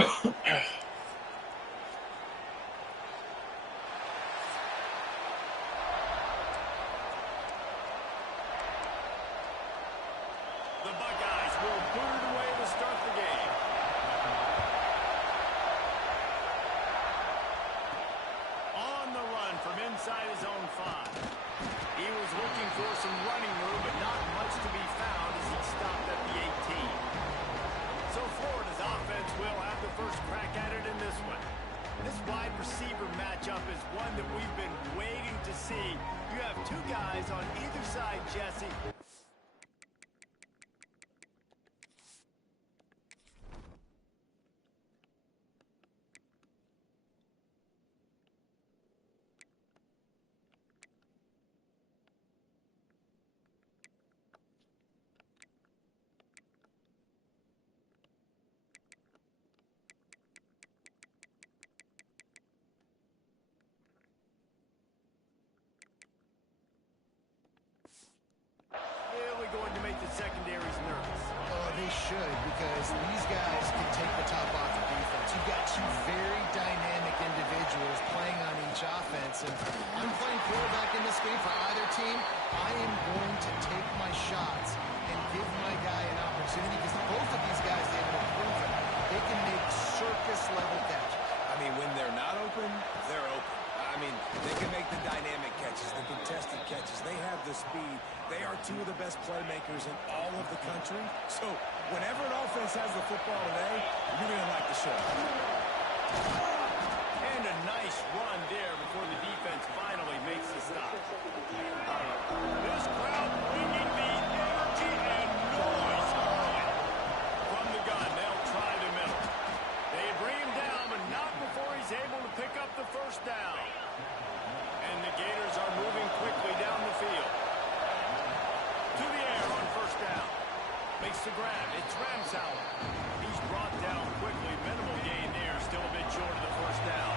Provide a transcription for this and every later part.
The Buckeyes will put it away to start the game. On the run from inside his own 5. He was looking for some running room, but not much to be found as he stopped at the 18. So Florida's offense will have the first crack at it in this one. This wide receiver matchup is one that we've been waiting to see. You have two guys on either side, Jesse. Really going to make the secondaries nervous. Oh, they should, because these guys can take the top off the defense. You've got two very dynamic individuals playing on each offense, and I'm playing quarterback in this game for either team. I am going to take my shots and give my guy an opportunity, because both of these guys, they have proven they can make circus-level catches. I mean, when they're not open, they're open. I mean, they can make the dynamic catches, the contested catches. They have the speed. They are two of the best playmakers in all of the country. So whenever an offense has the football today, you're going to like the show. And a nice run there before the defense finally makes the stop. This crowd bringing the energy and noise early. From the gun, they'll try the middle. They bring him down, but not before he's able to pick up the first down. And the Gators are moving quickly down the field. To the air on first down. Makes the grab. It's Ramsauer. He's brought down quickly. Minimal gain there. Still a bit short of the first down.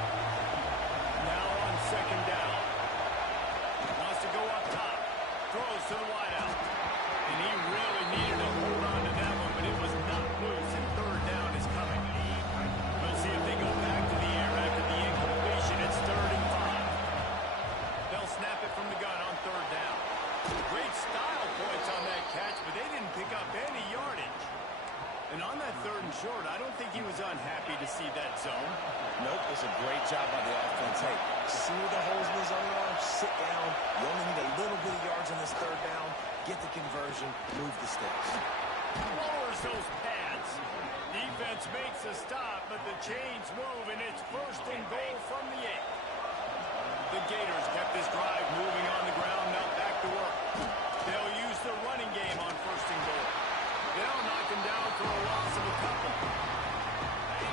Now on second down. Wants to go up top. Throws to the wideout. And he really needed to hold on to that one, but it was not loose, and third down is coming. Let's see if they go back to the air after the incompletion. It's 3rd and 5. They'll snap it from the gun on third down. Great style points on that catch, but they didn't pick up any yardage. And on that 3rd and short, I don't think he was unhappy to see that zone. Nope, it's a great job by the offense. Hey, see where the holes in the zone are? Sit down. You only need a little bit of yards on this third down. Get the conversion. Move the sticks. Lowers those pads. Defense makes a stop, but the chains move, and it's 1st and goal from the 8. The Gators kept this drive moving on the ground, now back to work. They'll use the running game on 1st and goal. They'll knock him down for a loss of a couple.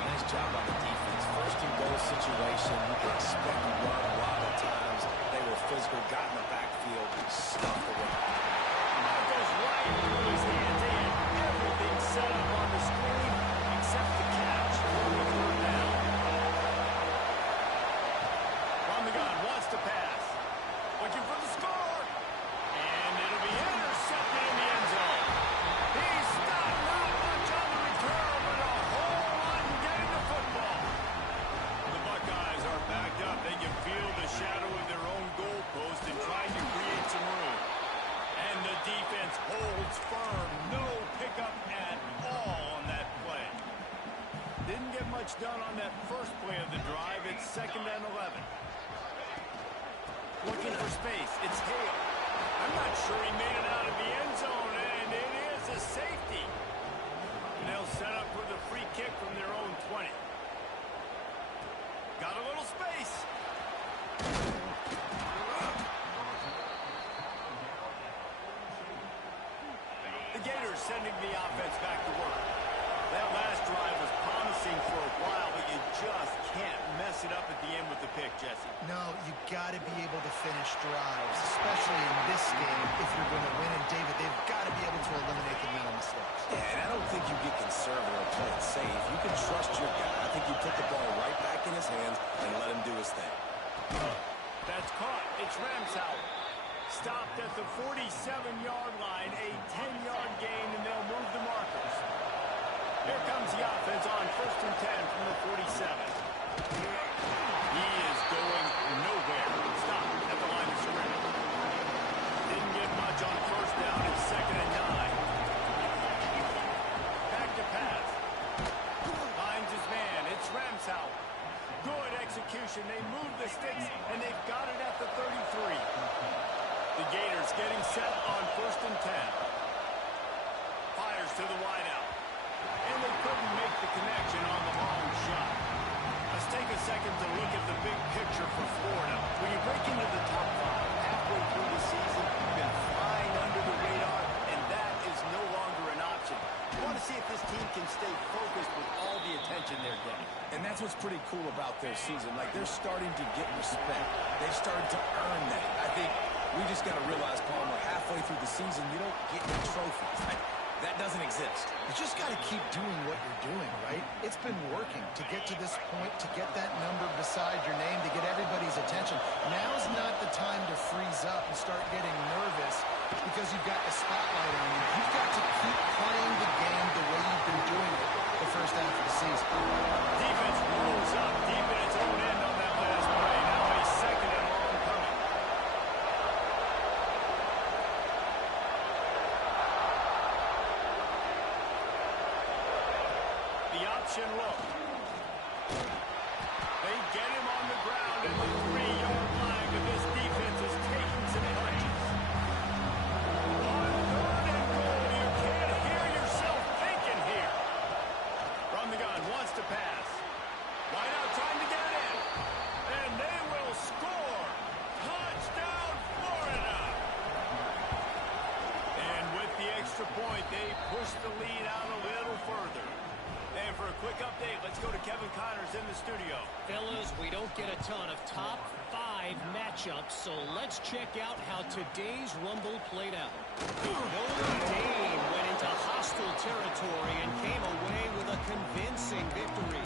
Nice job by the defense. 1st and goal situation. You can expect to run a lot of times. They were physical, got in the backfield, stuffed the run. That goes right through his hands. They had everything set up on the screen except the catch for the 3rd down. On the gun, wants to pass. Looking for the score. And it'll be intercepted in the end zone. He's stopped not much on the return, but a whole lot in getting the football. The Buckeyes are backed up. They can feel the shadow of their own goalpost and trying to create some room. And the defense holds firm. No pickup at all on that play. Didn't get much done on that first play of the drive. It's 2nd and 11. Looking for space. It's Hale. I'm not sure he made it out of the end zone, and it is a safety. And they'll set up for the free kick from their own 20. Got a little space. The Gators sending the offense back to work. That last drive was promising for a while, but you just can't mess it up at the end with the pick, Jesse. No, you got to be able to finish drives, especially in this game if you're going to win. And, David, they've got to be able to eliminate the mental mistakes. Yeah, and I don't think you get conservative or play it safe. You can trust your guy. I think you put the ball right back in his hands and let him do his thing. That's caught. It's Ramsauer. Stopped at the 47-yard line, a 10-yard gain, and they'll move the markers. Here comes the offense on 1st and 10 from the 47. He is going nowhere. Stop at the line of scrimmage. Didn't get much on 1st down and 2nd and 9. Back to pass. Finds his man. It's Ramshout. Good execution. They move the sticks, and they've got it at the 33. The Gators getting set on 1st and 10. Fires to the wideout. And they couldn't make the connection on the long shot. Let's take a second to look at the big picture for Florida. When you break into the top 5 halfway through the season, you've been flying under the radar, and that is no longer an option. You want to see if this team can stay focused with all the attention they're getting. And that's what's pretty cool about their season. Like, they're starting to get respect. They've started to earn that. I think we just got to realize, Palmer, halfway through the season, you don't get any trophies. That doesn't exist. You just got to keep doing what you're doing, right? It's been working to get to this point, to get that number beside your name, to get everybody's attention. Now's not the time to freeze up and start getting nervous because you've got the spotlight on you. You've got to keep playing the game the way you've been doing it the first half of the season. Defense rolls up deep in its own end on that last play. Now a 2nd and long coming. The option look. They get him on the ground at the 3-yard line, but this defense is taking some punches. On 3rd and goal, you can't hear yourself thinking here. From the gun, wants to pass. Wide out, trying to get in. And they will score. Touchdown, Florida. And with the extra point, they push the lead out a little further. And for a quick update, let's go to Kevin Connors in the studio. Fellas, we don't get a ton of top 5 matchups, so let's check out how today's Rumble played out. Notre Dame went into hostile territory and came away with a convincing victory.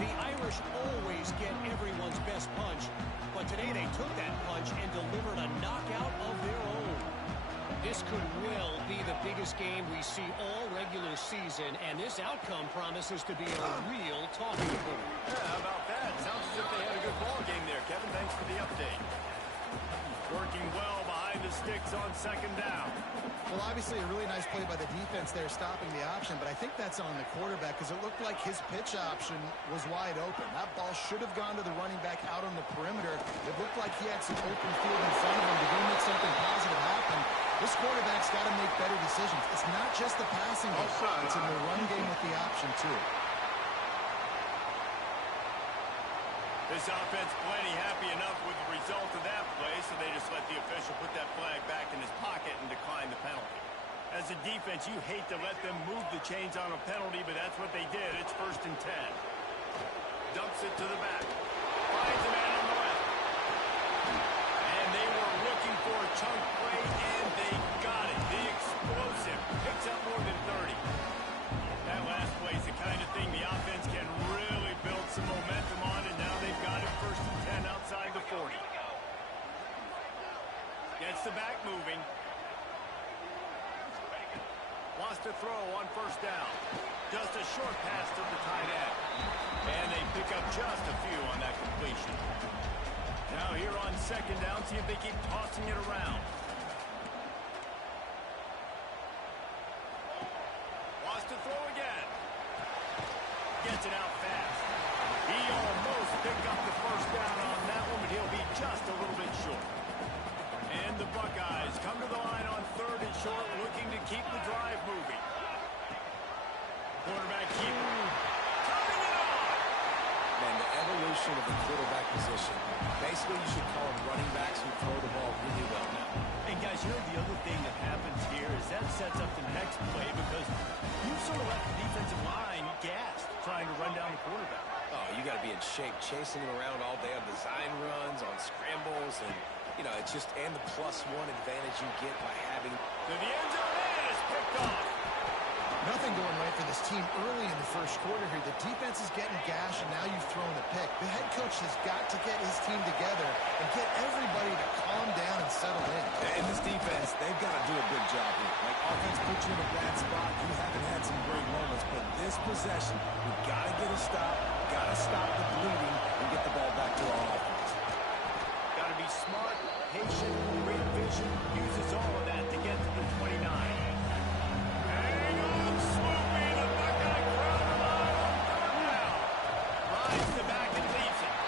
The Irish always get everyone's best punch, but today they took that punch and delivered a knockout of their own. This could well be the biggest game we see all regular season, and this outcome promises to be a real talking point. Yeah, how about that? Sounds as if they had a good ball game there, Kevin. Thanks for the update. Working well behind the sticks on 2nd down. Well, obviously a really nice play by the defense there stopping the option, but I think that's on the quarterback because it looked like his pitch option was wide open. That ball should have gone to the running back out on the perimeter. It looked like he had some open field in front of him to go make something positive happen. This quarterback's got to make better decisions. It's not just the passing game. It's in the run game with the option, too. This offense plenty happy enough with the result of that play, so they just let the official put that flag back in his pocket and decline the penalty. As a defense, you hate to let them move the chains on a penalty, but that's what they did. It's 1st and 10. Dumps it to the back. Finds the man on the left. And they were looking for a chunk play, and they got it. The explosive picks up more than 30. That last play is the kind of thing the offense can really build some momentum on, and now they've got it 1st and 10 outside the 40. Gets the back moving. Wants to throw on 1st down. Just a short pass to the tight end. And they pick up just a few on that completion. Now here on 2nd down, see if they keep tossing it around. Wants to throw again. Gets it out fast. He almost picked up the 1st down on that one, but he'll be just a little bit short. And the Buckeyes come to the line on 3rd and short, looking to keep the drive moving. Quarterback keep coming it on. Man, the evolution of the quarterback position. Basically, you should call them running backs who throw the ball really well now. And guys, you know the other thing that happens here is that sets up the next play because you sort of left the defensive line gassed trying to run down the quarterback. Oh, you got to be in shape, chasing him around all day on design runs, on scrambles, and, you know, it's just, and the +1 advantage you get by having. To the end zone, and it's picked off. Nothing going right for this team early in the 1st quarter here. The defense is getting gashed, and now you've thrown a pick. The head coach has got to get his team together and get everybody to calm down and settle in. And this defense, they've got to do a good job here. Like, offense puts you in a bad spot. You haven't had some great moments, but this this possession, we've got to get a stop, got to stop the bleeding, and get the ball back to our offense. Got to be smart, patient, great vision, uses all of that to get to the 29. Hang on, Swoopy, the Buckeye crowd alive on third down. Rides the back and leaves it.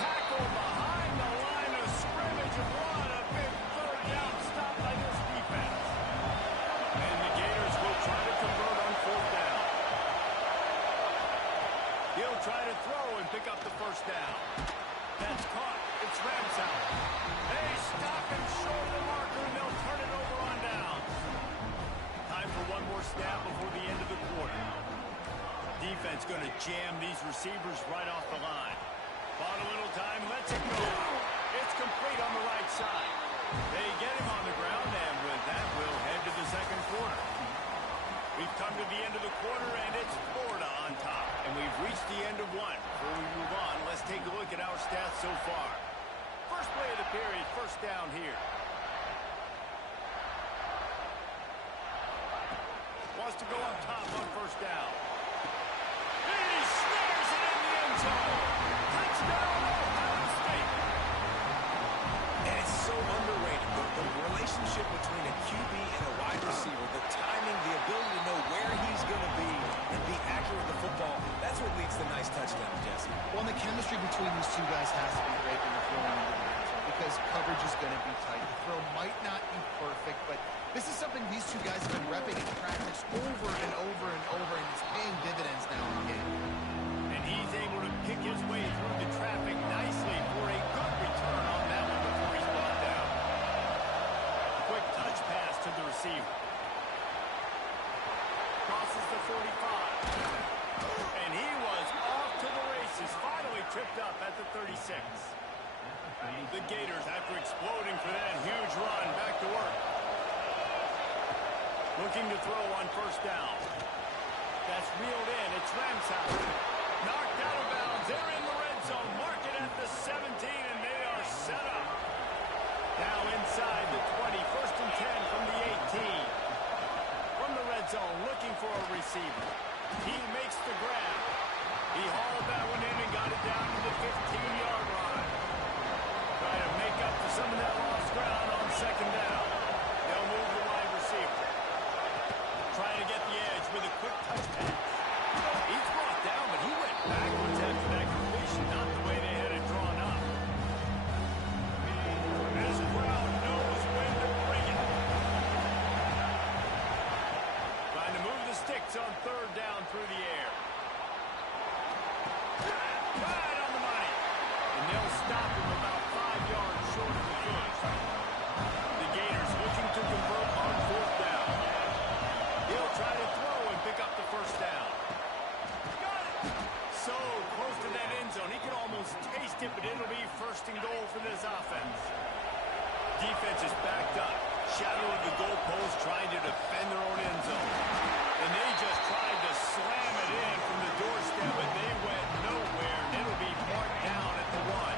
Tackle behind the line of scrimmage, and what a big third down stop by this defense. And the Gators will try to convert on fourth down. He'll try to throw and pick up the first down. That's caught. It's Ramsauer. They stop him short of the marker, and they'll turn it over on downs. Time for one more snap before the end of the quarter. Defense going to jam these receivers right off the line. Bought a little time, lets it go. It's complete on the right side. They get him on the ground, and with that, we'll head to the second quarter. We've come to the end of the quarter, and it's Florida on top. And we've reached the end of one. Before we move on, let's take a look at our stats so far. First play of the period, first down here. Wants to go up top on first down. He snares it in the end zone. Touchdown, Ohio State. And it's so underrated. The relationship between a QB and a wide receiver, the timing, the ability to know where he's going to be and be accurate with the football, that's what leads to nice touchdowns, Jesse. Well, the chemistry between these two guys has to be great when they're throwing into the end zone because coverage is going to be tight. The throw might not be perfect, but this is something these two guys have been repping in practice over and over and over, and it's paying dividends now in the game. And he's able to pick his way through the traffic nicely for a good return on that one before he's brought down. Quick touch pass to the receiver. Crosses the 45. And he was off to the races, finally tripped up at the 36. The Gators, after exploding for that huge run, back to work. Looking to throw on first down. That's reeled in. It's Ramsauer. Knocked out of bounds. They're in the red zone. Mark it at the 17, and they are set up. Now inside the 20. First and 10 from the 18. From the red zone, looking for a receiver. He makes the grab. He hauled that one in and got it down to the 15-yard line. Trying to make up for some of that lost ground on second down. They'll move the wide receiver. Trying to get the edge with a quick touch pass. He's brought down, but he went backwards after that completion, not the way they had it drawn up. This crowd knows when to bring it. Trying to move the sticks on third down through the air. Right on the money. And they'll stop him about 5 yards short of the finish. The Gators looking to convert on fourth down. He'll try to throw and pick up the first down. Got it! So close to that end zone. He could almost taste it, but it'll be first and goal for this offense. Defense is backed up. Shadow of the goalpost trying to defend their own end zone. And they just tried to slam it in from the doorstep, but they went nowhere, and it'll be marked down at the 1.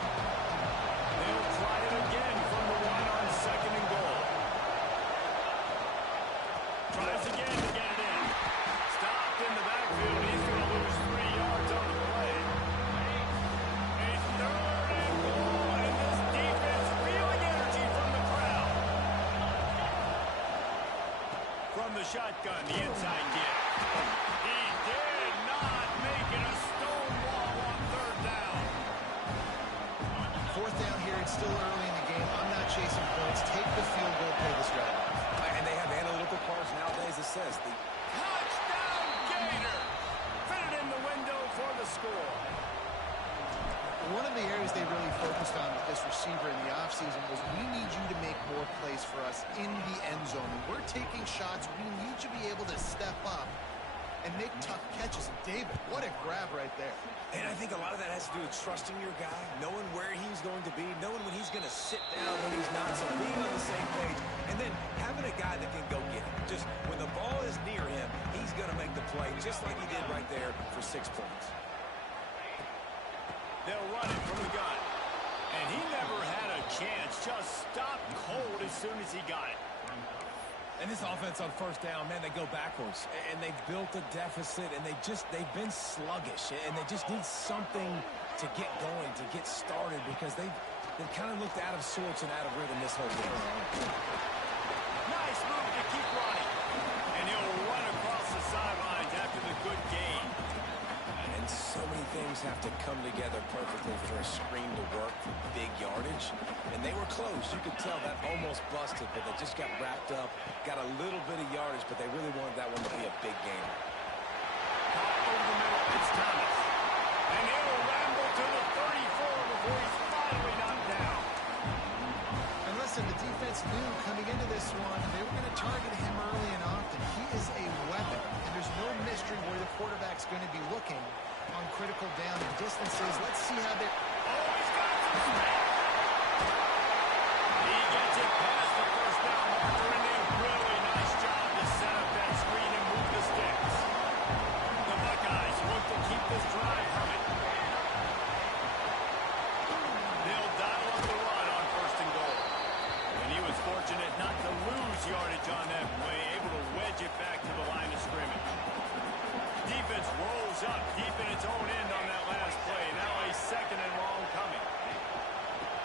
They'll try it again from the 1 on second and goal. Tries again to get it in. Stopped in the backfield. He's going to lose 3 yards on the play. A third and goal, and this defense feeling energy from the crowd. From the shotgun, the inside kick. He did not make it a stone wall on third down. Fourth down here, it's still early in the game. I'm not chasing points. Take the field goal, play the strategy. And they have analytical parts nowadays that says the Touchdown, Gator! Fit it in the window for the score. One of the areas they really focused on with this receiver in the offseason was we need you to make more plays for us in the end zone. When we're taking shots, we need you to be able to step up and make tough catches. And David, what a grab right there. And I think a lot of that has to do with trusting your guy, knowing where he's going to be, knowing when he's going to sit down, when he's not, so being on the same page, and then having a guy that can go get it. Just when the ball is near him, he's going to make the play, just like he did right there for 6 points. They'll run it from the gun. And he never had a chance. Just stopped cold as soon as he got it. And this offense on first down, man, they go backwards. And they've built a deficit, and they've been sluggish. And they just need something to get going, to get started, because they've kind of looked out of sorts and out of rhythm this whole game. Nice move to keep running. And he'll run across the sidelines after the good gain. And so many things have to come together perfectly for a screen to work for big yardage. And they were close. You could tell that almost busted, but they just got wrapped up, got a little bit of yardage, but they really wanted that one to be a big game. Caught over the middle. It's Thomas. And he'll ramble to the 34 before he's finally knocked down. And listen, the defense knew coming into this one they were going to target him early and often. He is a weapon, and there's no mystery where the quarterback's going to be looking on critical down and distances. Let's see how they... Oh, he's got it first down. He gets it past the first down marker, and a really nice job to set up that screen and move the sticks. The Buckeyes look to keep this drive coming. They'll dial up the run on first and goal. And he was fortunate not to lose yardage on that play, able to wedge it back to the line of scrimmage. Defense rolls up deep in its own end on that last play. Now a second and long coming.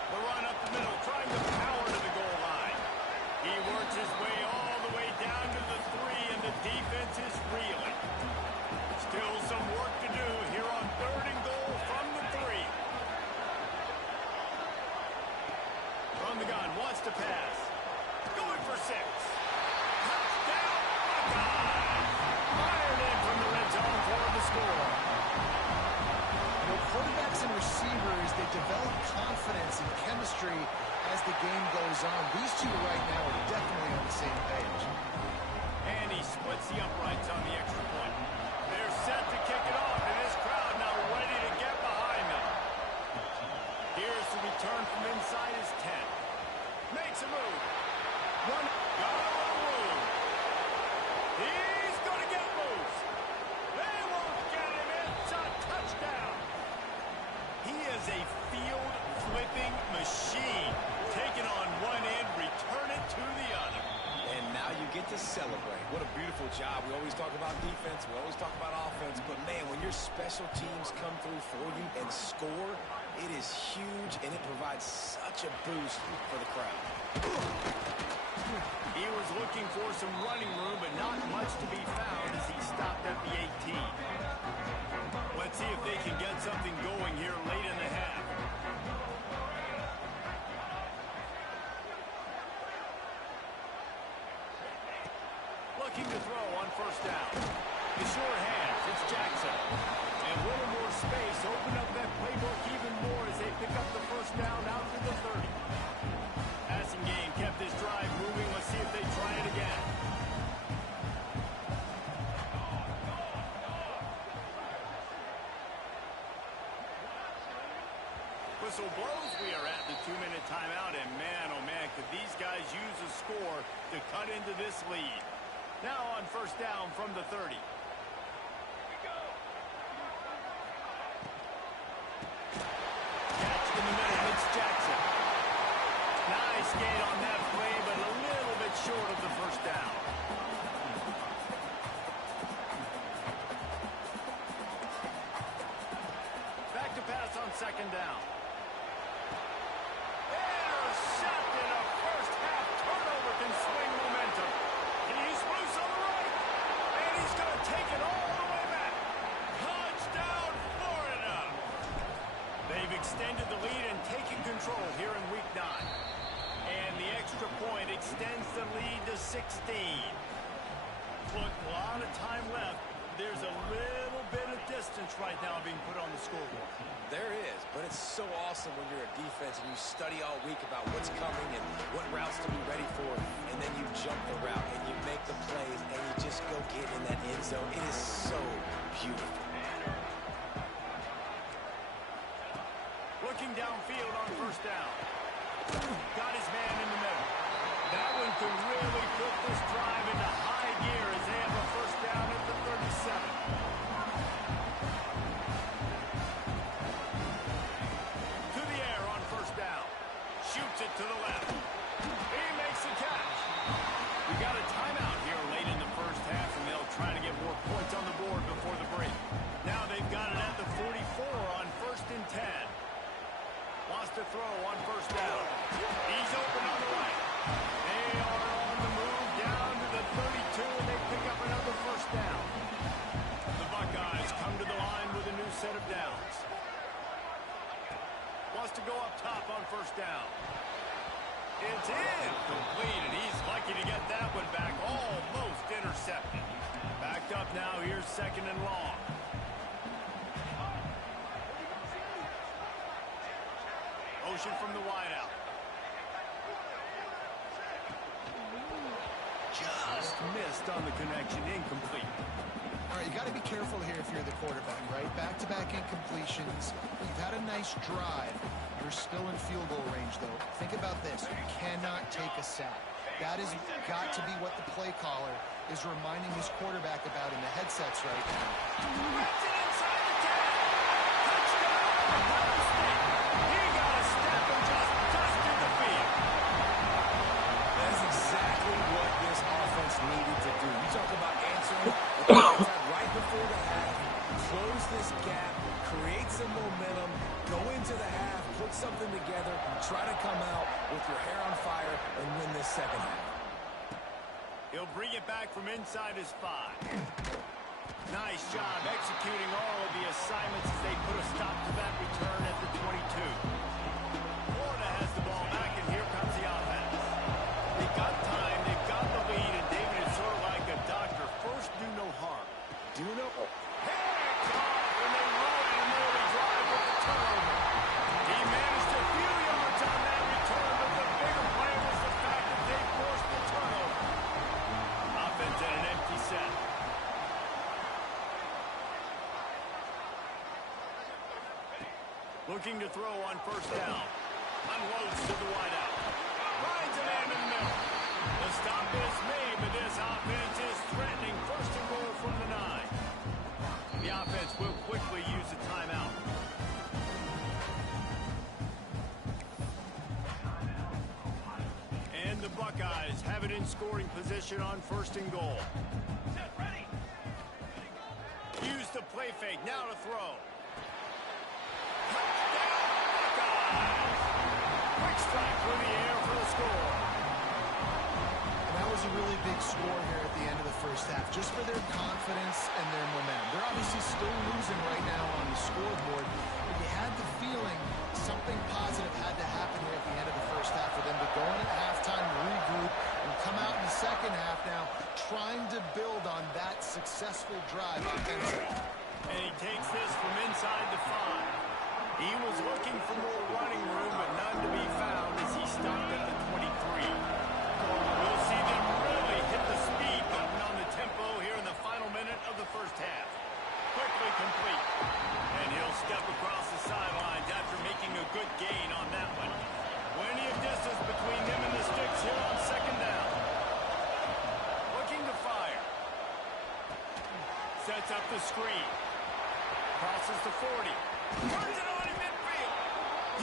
The run up the middle, trying to power to the goal line. He works his way all the way down to the 3, and the defense is reeling. Still some work to do here on third and goal from the 3. From the gun, wants to pass. Going for 6. Touchdown, Buckeyes! Fired in from the red zone for the score. You know, quarterbacks and receivers, they develop confidence and chemistry as the game goes on. These two right now are definitely on the same page. And he splits the uprights on the extra point. They're set to kick it off, and this crowd now ready to get behind them. Here's the return from inside his 10. Makes a move. Got a little room. He's going to get loose. They won't get him. It's a touchdown. He is a field-flipping machine. Take it on one end, return it to the other. And now you get to celebrate. What a beautiful job. We always talk about defense. We always talk about offense. But, man, when your special teams come through for you and score, it is huge, and it provides such a boost for the crowd. He was looking for some running room, but not much to be found as he stopped at the 18. Let's see if they can get something going here late in the half. Looking to throw on first down. The short hand, it's Jackson. And a little more space, open up that playbook even more as they pick up the first down out to the 30. Passing game kept this drive moving. Let's see if they try it again. Whistle blows. We are at the 2-minute timeout, and man, oh man, could these guys use a score to cut into this lead. Now on first down from the 30. Catch in the middle, it's Jackson. Nice gain on that play, but a little bit short of the first down. Back to pass on second down. Intercepted. A first half turnover can swing momentum. He's loose on the right, and he's going to take it all the way back. Touchdown, Florida. They've extended the lead and taken control here in week 9. And the extra point extends the lead to 16. Look, a lot of time left. There's a little bit of distance right now being put on the scoreboard. There is, but it's so awesome when you're a defense and you study all week about what's coming and what routes to be ready for, and then you jump the route and you make the plays and you just go get in that end zone. It is so beautiful. Looking downfield on first down. Got his man in the middle. That one could really put this drive into high gear as they have a first down at the 37. To the air on first down. Shoots it to the left. He makes the catch. We got a timeout. wants to go up top on first down. It's incomplete, and he's lucky to get that one back. Almost intercepted. Backed up now. Here's second and long. Motion from the wideout. Just missed on the connection. Incomplete. All right, you got to be careful here if you're the quarterback, right? Back-to-back incompletions. You've had a nice drive. You're still in field goal range, though. Think about this. You cannot take a sack. That has got to be what the play caller is reminding his quarterback about in the headsets right now. Ripped it inside the 10. Touchdown. He got a step and just dusted the field. That's exactly what this offense needed to do. You talk about answering right before the half, close this gap, create some momentum, go into the half, put something together, try to come out with your hair on fire and win this second half. He'll bring it back from inside his 5. Nice job executing all of the assignments as they put a stop to that return at the 22. Florida has the ball back, and here comes the offense. They've got time, they've got the lead, and David is sort of like a doctor. First, do no harm. Do no... Hands off, and they run an early drive with the turnover. He managed a few yards on that return, but the bigger play was the fact that they forced the turnover. Offense at an empty set. Looking to throw on first down. Unloads to the wideout. Finds a man in the middle. The stop is made, but this offense is threatening first and goal from the 9. The offense will quickly use a timeout. And the Buckeyes have it in scoring position on first and goal. Set, ready. Use the play fake, now to throw. Touchdown, Buckeyes! Quick strike through the air for the score. And that was a really big score here at the end of the first half, just for their confidence and their momentum. They're obviously still losing right now on the scoreboard, but you had the feeling something positive had to happen here at the end of the first half for them to go in at halftime, regroup, and come out in the second half now trying to build on that successful drive offensively. And he takes this from inside the 5. He was looking for more running room, but none to be found as he stopped at the 23. We'll see them really hit the speed button on the tempo here in the final minute of the first half. Quickly complete. And he'll step across the sidelines after making a good gain on that one. Plenty of distance between him and the sticks here on second down. Looking to fire. Sets up the screen. Crosses the 40. Turns it on in midfield.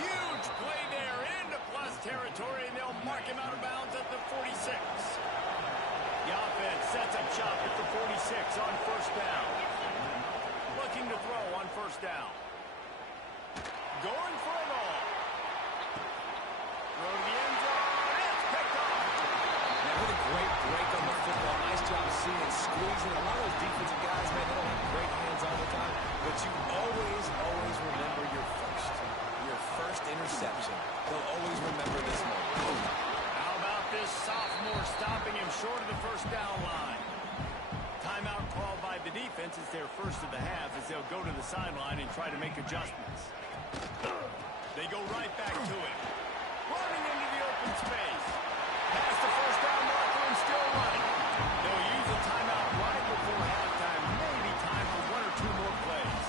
Huge play there into plus territory, and they'll mark him out of bounds at the 46. The offense sets up shop at the 46 on first down. Looking to throw on first down. Going for it all. Throw to the end zone. It's picked off. Now, what a great break on the football. Nice job seeing squeezing. A lot of those defensive guys, man, they don't have great hands all the time, but you always remember your first interception. They'll always remember this moment. How about this sophomore stopping him short of the first down line? Timeout called by the defense. It's their first of the half as they'll go to the sideline and try to make adjustments. They go right back to it. Running into the open space. Past the first down marker and still running. They'll use a timeout right before halftime. Maybe time for 1 or 2 more plays.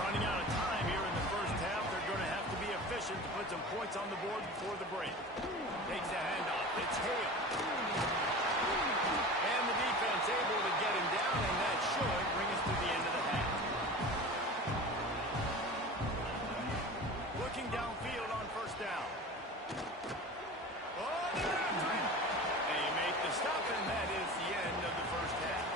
Running out of time here in the first half. They're going to have to be efficient to put some points on the board before the break. Takes a handoff. It's Hale. And the defense able to get him down, and that should bring us to the end of the half. Looking downfield on first down. Oh, they're after him. They make the stop, and that is the end of the first half.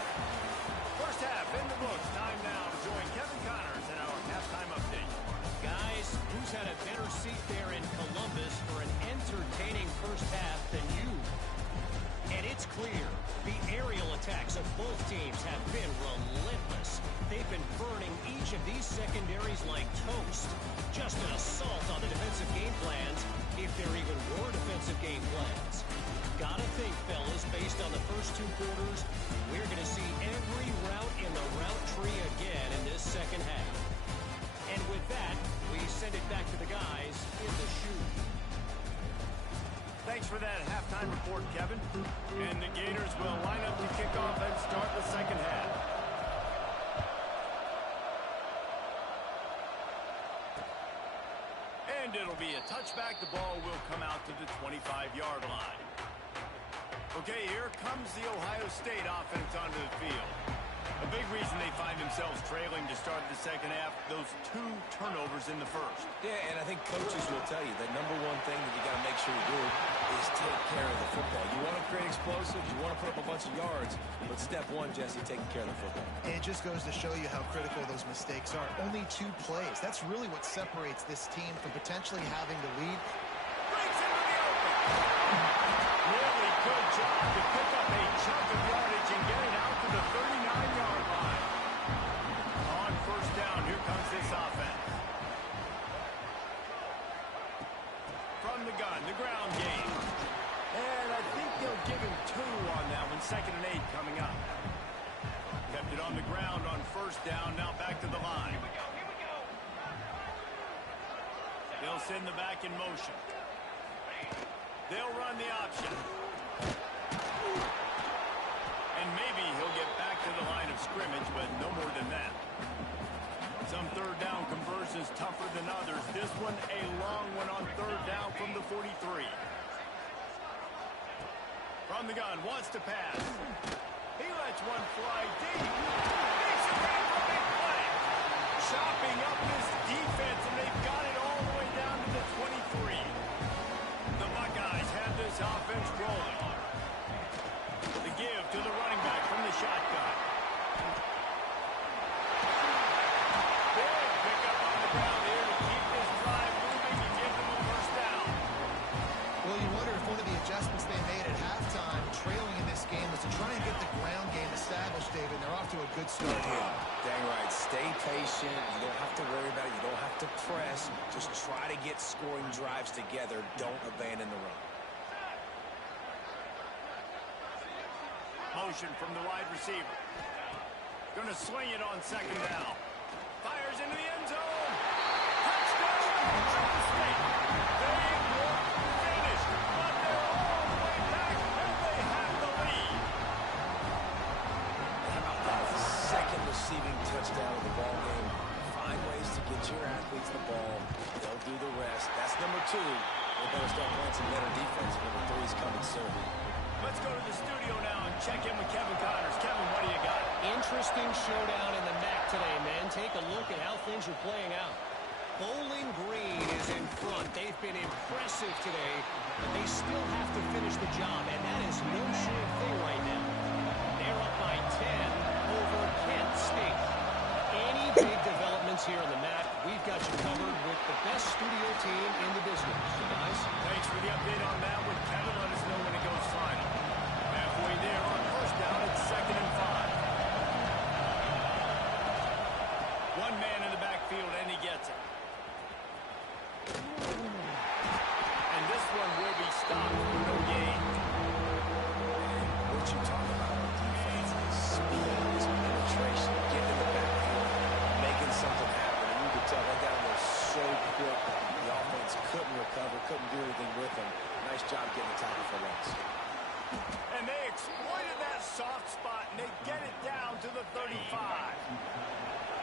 secondaries like toast. Just an assault on the defensive game plans, if there even were defensive game plans. Gotta think, fellas, based on the first two quarters, we're going to see every route in the route tree again in this second half. And with that, we send it back to the guys in the shoe. Thanks for that halftime report, Kevin. And the Gators will line up to kick off and start the second half. And it'll be a touchback. The ball will come out to the 25-yard line. Okay, here comes the Ohio State offense onto the field. A big reason they find themselves trailing to start the second half, those 2 turnovers in the first. Yeah, and I think coaches will tell you that number one thing that you got to make sure you do is take care of the football. You want to create explosives, you want to put up a bunch of yards, but step one, Jesse, taking care of the football. And it just goes to show you how critical those mistakes are. Only 2 plays. That's really what separates this team from potentially having to lead. Breaks into the open. Really good job to pick up a chunk of yardage and get it out to the 39-yard line. On first down, here comes this offense. From the gun, the ground game. And I think they'll give him 2 on that one. 2nd and 8 coming up. Kept it on the ground on first down. Now back to the line. They'll send the back in motion. They'll run the option. And maybe he'll get back to the line of scrimmage, but no more than that. Some third down conversions tougher than others. This one a long one on third down from the 43. From the gun, wants to pass. He lets one fly deep. Makes a great running play. Chopping up this defense, and they've got it all the way down to the 23. The Buckeyes have this offense rolling. The give to the running back from the shotgun. Big pickup on the ground here to keep this drive moving and give them a first down. Well, you wonder if one of the adjustments they made at halftime, trailing in this game, was to try and get the ground game established, David. They're off to a good start here. Dang right. Stay patient. You don't have to worry about it. You don't have to press. Just try to get scoring drives together. Don't abandon the run. Motion from the wide receiver. Going to swing it on second down. Fires into the end zone. Touchdown, Ohio State. They look finished, but they're all the way back, and they have the lead. How about that? Second receiving touchdown of the ball game. Find ways to get your athletes the ball. They'll do the rest. That's number 2. They better start playing some better defense. Number 3 is coming soon. Let's go to the studio now and check in with Kevin Connors. Kevin, what do you got? Interesting showdown in the MAC today, man. Take a look at how things are playing out. Bowling Green is in front. They've been impressive today, but they still have to finish the job, and that is no sure thing right now. They're up by 10 over Kent State. Any big developments here in the MAC, we've got you covered with the best studio team in the business. So guys, Thanks for the update on that one, Kevin. Let us know when it goes final. Halfway there on first down, it's 2nd and 5. One man in the backfield, and he gets it. And this one will be stopped for no gain. What you talk about on defense is speed, is penetration, getting in the backfield, making something happen. And you could tell they got there so quick. The offense couldn't recover, couldn't do anything with them. Nice job getting the tackle for loss. And they exploited that soft spot, and they get it down to the 35.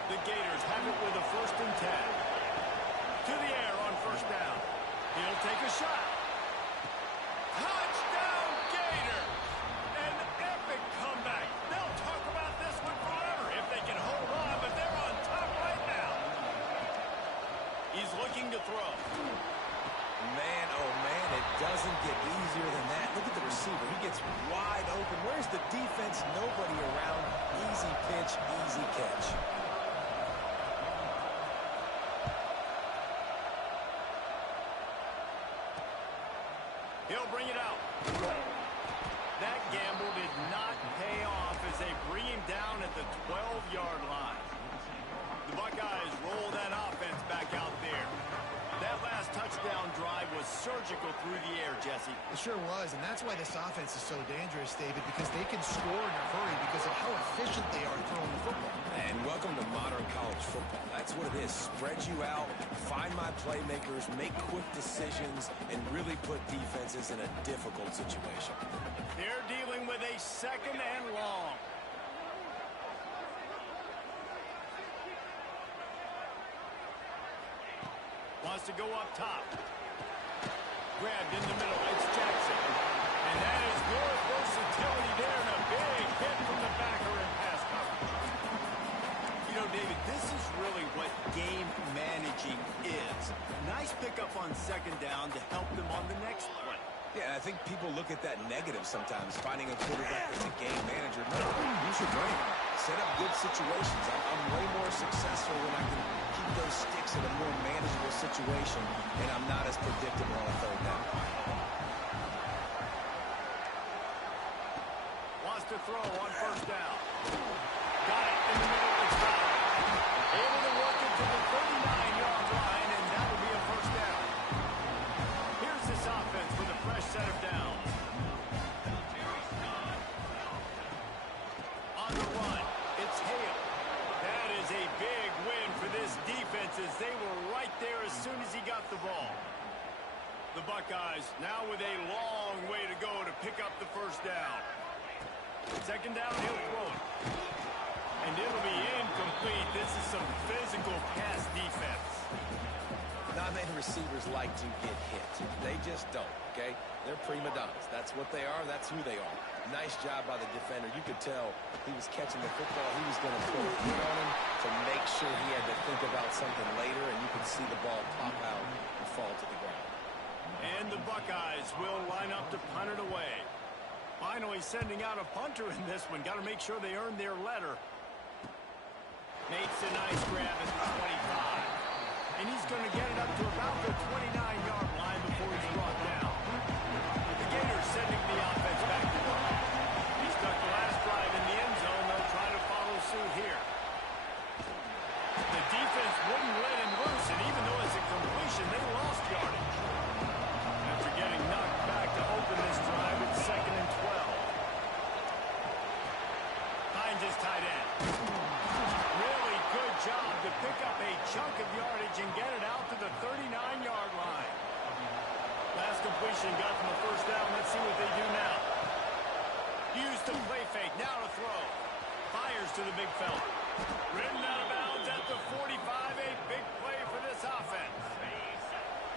The Gators have it with a 1st and 10. To the air on first down. He'll take a shot. Touchdown, Gators! An epic comeback. They'll talk about this one forever if they can hold on, but they're on top right now. He's looking to throw. Man, oh man, it doesn't get easier than that. Look at the receiver. He gets wide open. Where's the defense? Nobody around. Easy pitch, easy catch. He'll bring it out. That gamble did not pay off as they bring him down at the 12-yard line. The Buckeyes roll surgical through the air, Jesse. It sure was, and that's why this offense is so dangerous, David, because they can score in a hurry because of how efficient they are throwing the football. And welcome to modern college football. That's what it is. Spread you out, find my playmakers, make quick decisions, and really put defenses in a difficult situation. They're dealing with a second and long. Wants to go up top. Grabbed in the middle. It's Jackson. And that is good versatility there, and a big hit from the backer in pass coverage. You know, David, this is really what game managing is. Nice pickup on second down to help them on the next play. Yeah, I think people look at that negative sometimes, finding a quarterback that's a game manager. No, use your brain. Set up good situations. I'm way more successful when I can keep those sticks in a more manageable situation, and I'm not as predictable on a third down. Wants to throw on first down. Got it in the middle of the stop. Able to work it to the 39-yard line, and that will be a first down. Here's this offense with a fresh set of downs. On the run, it's Hale. That is a big win for this defense as they were right there as soon as he got the ball. The Buckeyes now with a long way to go to pick up the first down. Second down, he'll throw it. And it'll be incomplete. This is some physical pass defense. Not many receivers like to get hit. They just don't, okay? They're prima donnas. That's what they are. That's who they are. Nice job by the defender. You could tell he was catching the football. He was going to put a hit on him to make sure he had to think about something later, and you could see the ball pop out and fall to the ground. And the Buckeyes will line up to punt it away. Finally sending out a punter in this one. Got to make sure they earn their letter. Makes a nice grab at the 25. And he's going to get it up to about the 29-yard line before he's brought down. The Gators sending the offense back to work. He stuck the last drive in the end zone. They'll try to follow suit here. The defense wouldn't let him loose, and even though it's a completion, they lost yardage. After getting knocked back to open this drive, it's second and 12. Finds his tight end. Really good job to pick up a chunk of yardage and get it out to the 39-yard line. Last completion got them a first down. Let's see what they do now. Use the play fake. Now to throw. Fires to the big fella. Ridden out of bounds at the 45. A big play for this offense.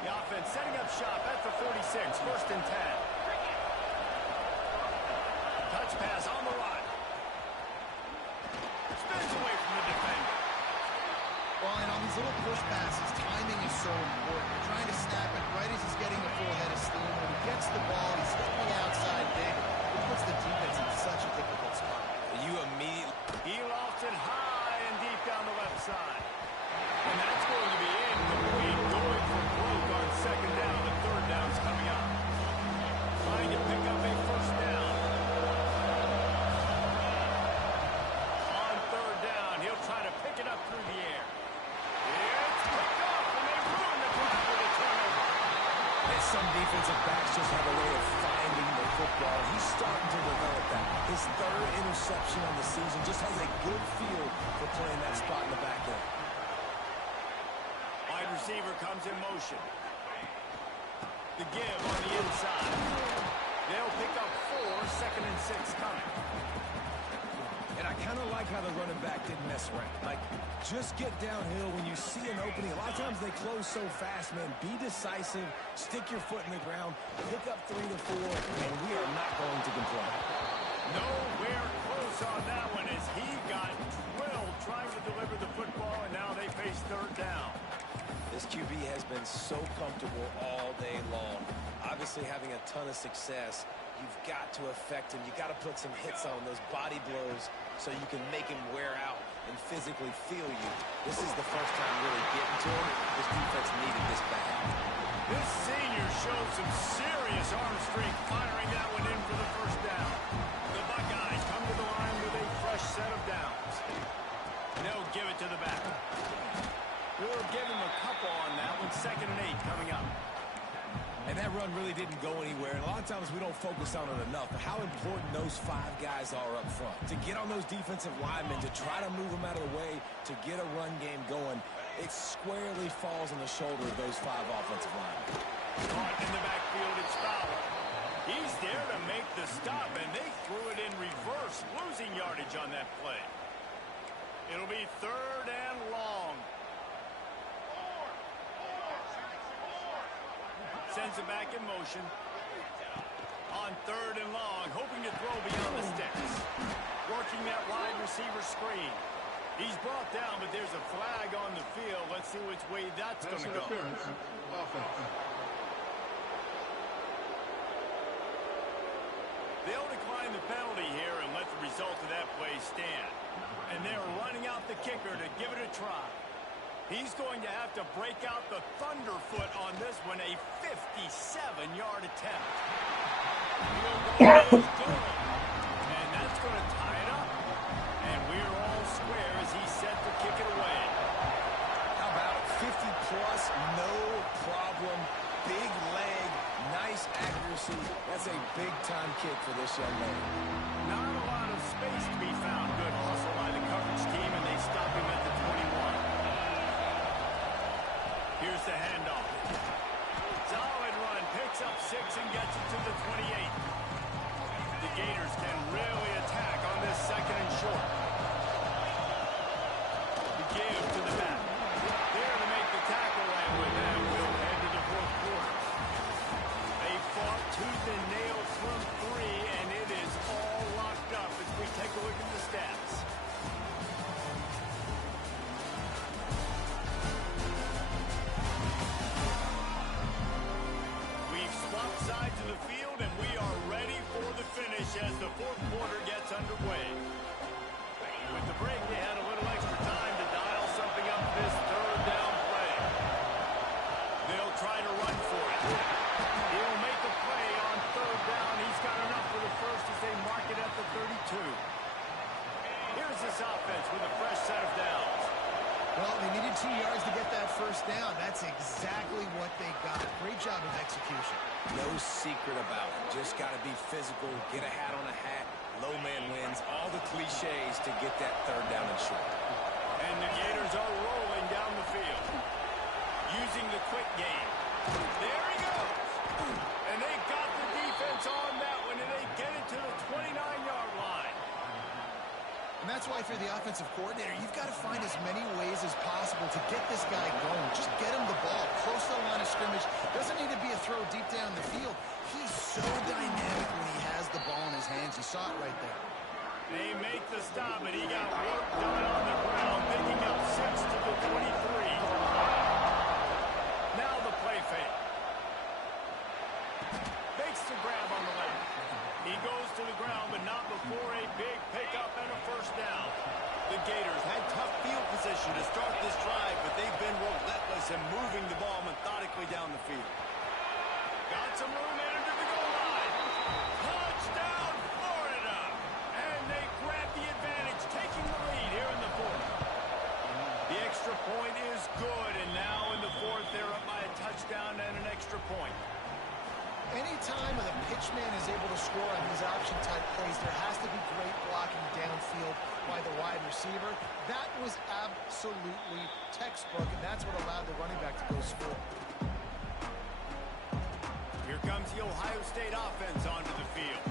The offense setting up shop at the 46. First and 10. Touch pass on the run. Spins away from the defender. Well, and on these little push passes, timing is so important. You're trying to snap it right as he's getting a full head of steam. When he gets the ball, he's stepping outside big. It puts the defense in such a difficult spot. You immediately... He lofts it high and deep down the left side. And that's going to be incomplete. Going for broke on second down. The third down's coming up. Trying to pick up a first down. On third down, he'll try to pick it up through the air. It's picked up, and they ruin the drive with a turnover. And some defensive backs just have a way of finding the football. He's starting to develop that. His third interception on the season just has a good feel for playing that spot in the back end. Wide receiver comes in motion. The give on the inside. They'll pick up 4, second and 6 coming. And I kind of like how the running back didn't mess around. Like, just get downhill when you see an opening. A lot of times they close so fast, man. Be decisive, stick your foot in the ground, pick up 3 to 4, and we are not going to complain. Nowhere close on that one as he got drilled trying to deliver the football, and now they face third down. This QB has been so comfortable all day long. Obviously having a ton of success. You've got to affect him. You've got to put some hits on those body blows so you can make him wear out and physically feel you. This is the first time really getting to him. This defense needed this bad. This senior showed some serious arm strength firing that one in for the first down. The Buckeyes come to the line with a fresh set of downs. They'll give it to the back. We'll give him a couple on that one. Second and 8 coming up. And that run really didn't go anywhere. And a lot of times we don't focus on it enough. But how important those 5 guys are up front. To get on those defensive linemen, to try to move them out of the way, to get a run game going, it squarely falls on the shoulder of those 5 offensive linemen. Caught in the backfield, it's Fowler. He's there to make the stop, and they threw it in reverse, losing yardage on that play. It'll be 3rd and long. Sends it back in motion. On 3rd and long, hoping to throw beyond the sticks. Working that wide receiver screen. He's brought down, but there's a flag on the field. Let's see which way that's going to go. They'll decline the penalty here and let the result of that play stand. And they're running out the kicker to give it a try. He's going to have to break out the thunderfoot on this one, a 57-yard attempt. Field goal is good. And that's going to tie it up. And we're all square as he's set to kick it away. How about 50-plus, no problem, big leg, nice accuracy. That's a big-time kick for this young man. Not a lot of space to be found. Good hustle by the coverage team, and they stop him at the 21. Here's the handoff. Solid run, picks up 6 and gets it to the 28. The Gators can really attack on this 2nd and short. The give to the back. There to make the tackle, and with that, we'll head to the 4th quarter. They fought tooth and nail through 3, and it is all locked up as we take a look at the stats. Sides of the field, and we are ready for the finish as the 4th quarter gets underway. With the break, they had a little extra time to dial something up this 3rd down play. They'll try to run for it. He'll make a play on 3rd down. He's got enough for the first as they mark it at the 32. Here's this offense with a fresh set of downs. Well, they needed 2 yards to get that first down. That's exactly what they got. Great job of execution. No secret about it. Just got to be physical, get a hat on a hat, low man wins, all the cliches to get that 3rd down and short. And the Gators are rolling down the field. Using the quick game. There he goes. And they got the defense on that one, and they get it to the 29-yard line. And that's why, for the offensive coordinator, you've got to find as many ways as possible to get this guy going. Just get him the ball close to the line of scrimmage. Doesn't need to be a throw deep down the field. He's so dynamic when he has the ball in his hands. You saw it right there. They make the stop, and he got work done on the ground, picking up 6 to the 23. Now the play fake. Makes the grab on the left. He goes to the ground, but not before a big pickup and a first down. The Gators had tough field position to start this drive, but they've been relentless in moving the ball methodically down the field. Got some room in under the goal line. Touchdown, Florida! And they grab the advantage, taking the lead here in the 4th. The extra point is good, and now in the 4th, they're up by a touchdown and an extra point. Anytime the pitchman is able to score on these option-type plays, there has to be great blocking downfield by the wide receiver. That was absolutely textbook, and that's what allowed the running back to go score. Here comes the Ohio State offense onto the field.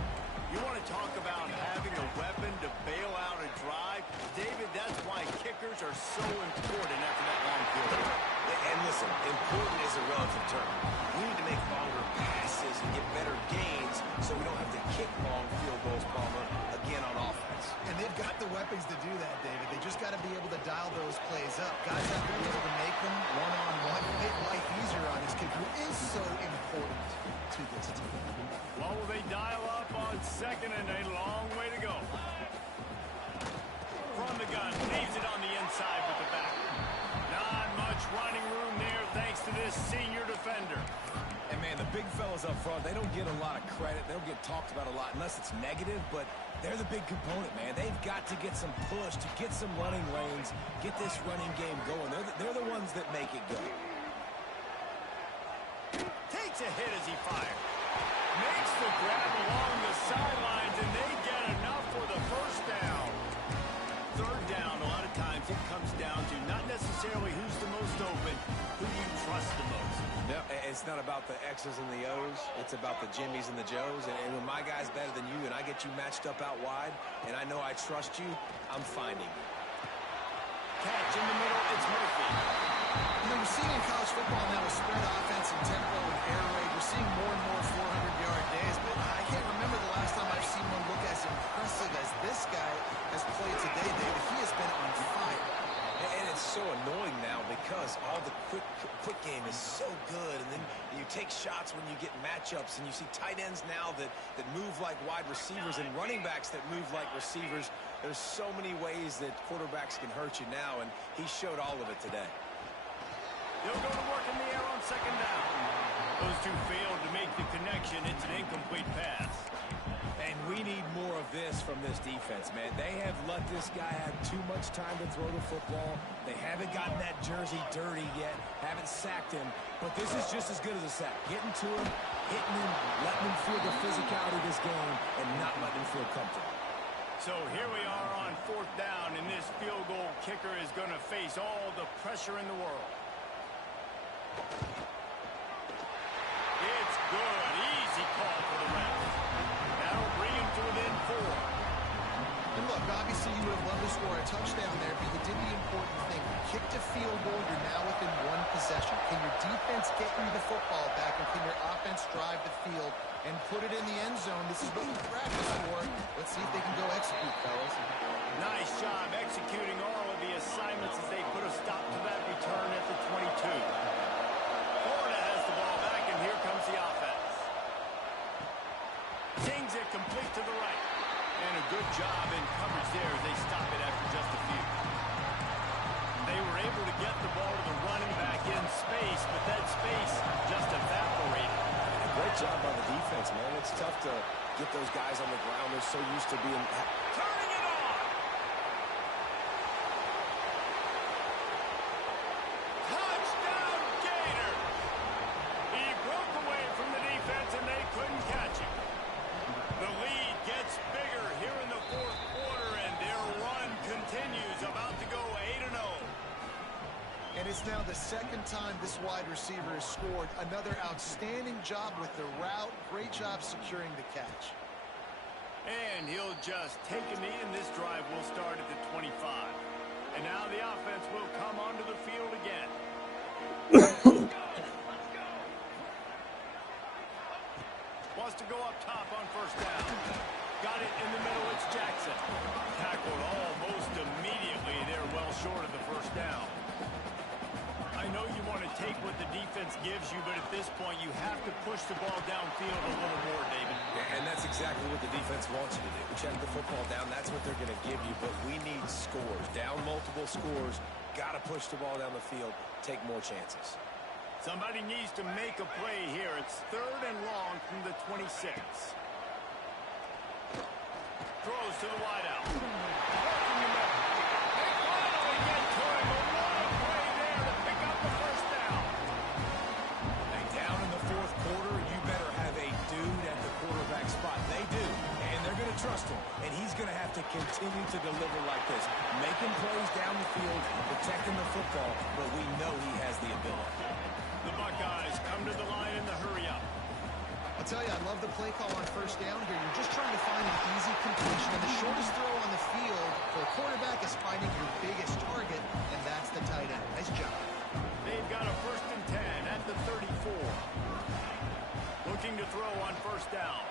You want to talk about having a weapon to bail out a drive? David, that's why kickers are so important after that long field goal. And listen, important is a relative term. We need to make longer passes and get better gains so we don't have to kick long field goals, Palmer, again on offense. And they've got the weapons to do that, David. They just got to be able to dial those plays up. Guys have to be able to make them one-on-one, make life easier on his kicker, who is so important to this team. What will they dial up on 2nd and a long way to go? From the gun, leaves it on the inside with the back. Not much running room there thanks to this senior defender. And, man, the big fellas up front, they don't get a lot of credit. They don't get talked about a lot unless it's negative, but they're the big component, man. They've got to get some push, to get some running lanes, get this running game going. They're the ones that make it go. Take takes a hit as he fires. Makes the grab along the sidelines, and they get enough for the first down. Third down, a lot of times it comes down to not necessarily who's the most open, who you trust the most. No, it's not about the X's and the O's. It's about the Jimmies and the Joes. And when my guy's better than you and I get you matched up out wide and I know I trust you, I'm finding you. Catch in the middle, it's Murphy. You know, we're seeing in college football now with spread offense and tempo and air raid, we're seeing more and more 400-yard days, but I can't remember the last time I've seen one look as impressive as this guy has played today, David. He has been on fire. And it's so annoying now because all the quick game is so good, and then you take shots when you get matchups, and you see tight ends now that move like wide receivers and running backs that move like receivers. There's so many ways that quarterbacks can hurt you now, and he showed all of it today. They'll go to work in the air on second down. Those two failed to make the connection. It's an incomplete pass. And we need more of this from this defense, man. They have let this guy have too much time to throw the football. They haven't gotten that jersey dirty yet, haven't sacked him. But this is just as good as a sack. Getting to him, hitting him, letting him feel the physicality of this game, and not letting him feel comfortable. So here we are on fourth down, and this field goal kicker is going to face all the pressure in the world. It's good. Easy call for the ref. That'll bring him to within 4. And look, obviously you would have loved to score a touchdown there, but you did the important thing. You kicked a field goal, you're now within one possession. Can your defense get you the football back, and can your offense drive the field and put it in the end zone? This is what we practice for. Let's see if they can go execute, fellas. Nice job executing all of the assignments as they put a stop to that return at the 22. Florida has the ball back, and here comes the offense. Sings it complete to the right. And a good job in coverage there as they stop it after just a few. They were able to get the ball to the running back in space, but that space just evaporated. Great job by the defense, man. It's tough to get those guys on the ground. They're so used to being... Turning it on! Touchdown, Gator! He broke away from the defense, and they couldn't catch him. The lead gets bigger here in the fourth quarter, and their run continues, about to go 8-0. And it's now the second time this wide receiver has scored. Another outstanding job with the route. Great job securing the catch. And he'll just take a knee, and this drive will start at the 25. And now the offense will come onto the field again. Wants to go up top on first down. Got it in the middle, it's Jackson. Tackled almost immediately. They're well short of the first down. I know you want to take what the defense gives you, but at this point you have to push the ball downfield a little more, David. And that's exactly what the defense wants you to do. Check the football down. That's what they're going to give you, but we need scores. Down multiple scores. Got to push the ball down the field. Take more chances. Somebody needs to make a play here. It's third and long from the 26. Throws to the wideout. Working the middle. They finally get to him. A long play there to pick up the first down. Hey, down in the fourth quarter, you better have a dude at the quarterback spot. They do, and they're going to trust him. And he's going to have to continue to deliver like this. Making plays down the field, protecting the football, but we know he has the ability. The Buckeyes come to the line in the hurry-up. I'll tell you, I love the play call on first down here. You're just trying to find an easy completion, and the shortest throw on the field for a quarterback is finding your biggest target, and that's the tight end. Nice job. They've got a 1st and 10 at the 34. Looking to throw on first down.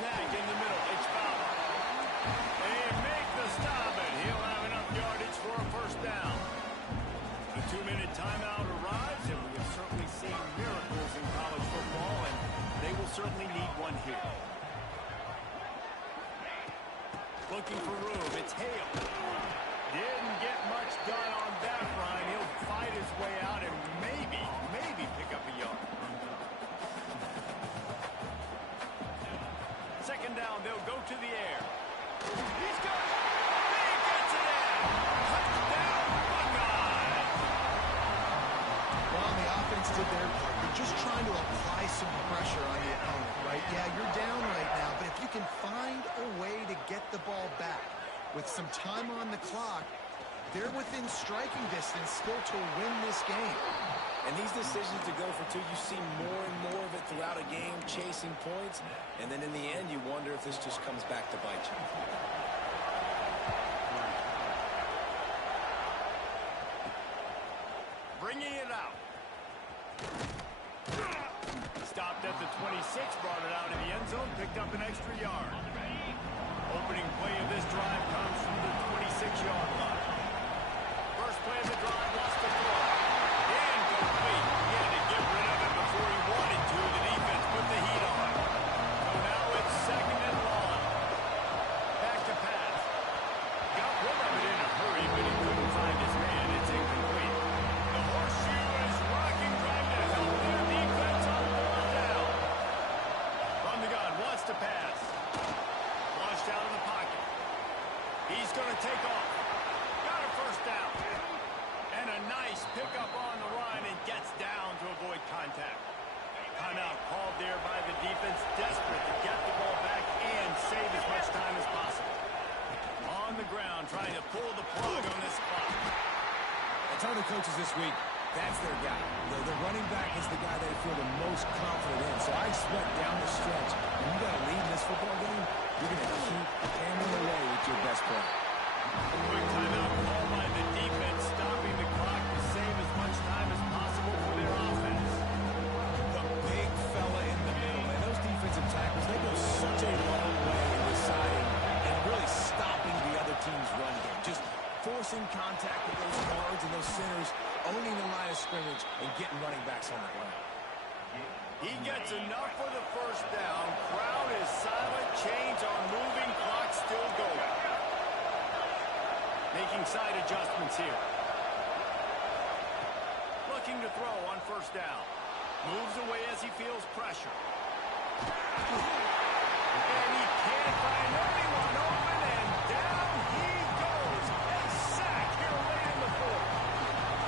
Snag in the middle. It's foul. They make the stop, and he'll have enough yardage for a first down. The 2-minute timeout arrives, and we have certainly seen miracles in college football, and they will certainly need one here. Looking for room. It's Hale. Didn't get much done on that run. He'll fight his way out and maybe pick up a yard. Second down, they'll go to the air. He's got it. He gets it in. Touchdown, Buckeyes. Well, the offense did their part. The just trying to apply some pressure on the opponent, right? Yeah, you're down right now, but if you can find a way to get the ball back with some time on the clock, they're within striking distance still to win this game. And these decisions to go for two, you see more and more of it throughout a game, chasing points, and then in the end, you wonder if this just comes back to bite you. Bringing it out. Stopped at the 26, brought it out of the end zone, picked up an extra yard. Opening play of this drive comes from the 26-yard line. First play of the drive, lost the throw. Incomplete. He had to get rid of it before he wanted to. The defense put the heat on. So now it's second and long. Back to pass. Got rid of it in a hurry, but he couldn't find his man. It's incomplete. The horseshoe is rocking, trying to help their defense on fourth down. From the gun, wants to pass. Launched out of the pocket. He's going to take off. Got a first down. And a nice pickup on the run and gets down to avoid contact. Timeout called there by the defense, desperate to get the ball back and save as much time as possible. On the ground, trying to pull the plug on this clock. I tell the coaches this week, that's their guy. The running back is the guy they feel the most confident in. So I expect down the stretch, when you got to lead in this football game, you're going to keep hammering away with your best player. Quick timeout called by the defense, stopping the clock to save as much time as possible for their offense. The big fella in the middle, man. Those defensive tackles, they go such a long way in deciding and really stopping the other team's run game. Just forcing contact with those guards and those centers, owning the line of scrimmage, and getting running backs on the ground. He gets enough for the first down. Crowd is silent. Chains are moving. Clock still going. Making side adjustments here. Looking to throw on first down. Moves away as he feels pressure. And he can't find anyone open, and down he goes. A sack here late in the fourth.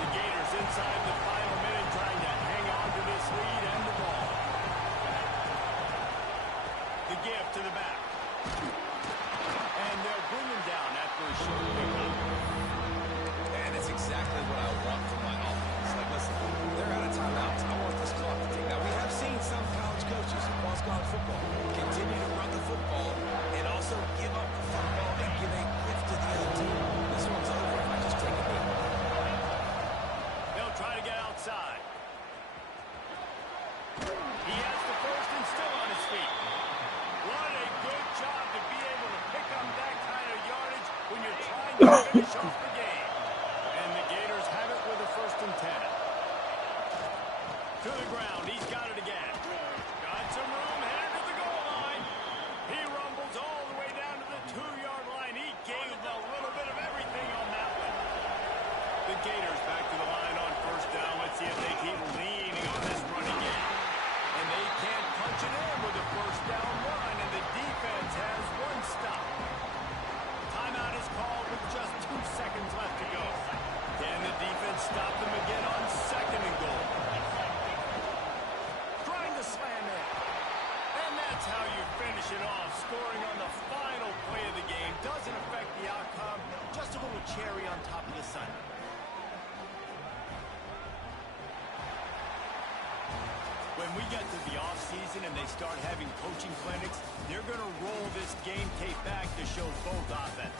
The Gators inside the final minute trying to hang on to this lead and the ball. The give to the back. And they'll bring him down after a short pickup. And it's exactly what I want from my offense. Like, listen, they're out of timeouts. I want this clock to tick. Now, we have seen some college coaches across college football continue to run the football and also give up the football and give a gift to the other team. This one's over if I just take a knee. They'll try to get outside. He has the first and still on his feet. What a good job to be able to pick up that kind of yardage when you're trying to finish off the game. And the Gators have it with a first and 10. To the ground, he's got it again. Got some room, headed to the goal line. He rumbles all the way down to the 2-yard line. He gave a little bit of everything on that one. The Gators back to the line on first down. Let's see if they keep leaning on this running game. And they can't punch it in with a first down run, and the defense has one stop. Timeout is called with just 2 seconds left to go. Can the defense stop them again on second and goal? Trying to slam it. And that's how you finish it off. Scoring on the final play of the game doesn't affect the outcome. Just a little cherry on top of the sundae. When we get to the offseason and they start having coaching clinics, they're going to roll this game tape back to show both offense.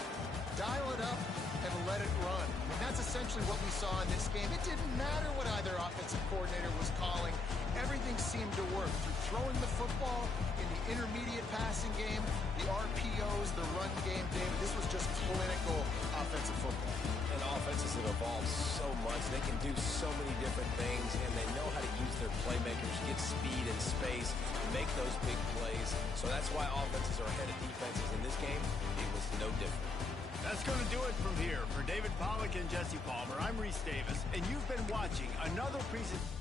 Dial it up and let it run. And that's essentially what we saw in this game. It didn't matter what either offensive coordinator was calling. Everything seemed to work through throwing the football in the intermediate passing game, the RPOs, the run game, David. This was just clinical offensive football. And offenses have evolved so much. They can do so many different things, and they know how to use their playmakers, get speed and space, make those big plays. So that's why offenses are ahead of defenses in this game. It was no different. That's going to do it from here. For David Pollack and Jesse Palmer, I'm Reese Davis, and you've been watching another presentation.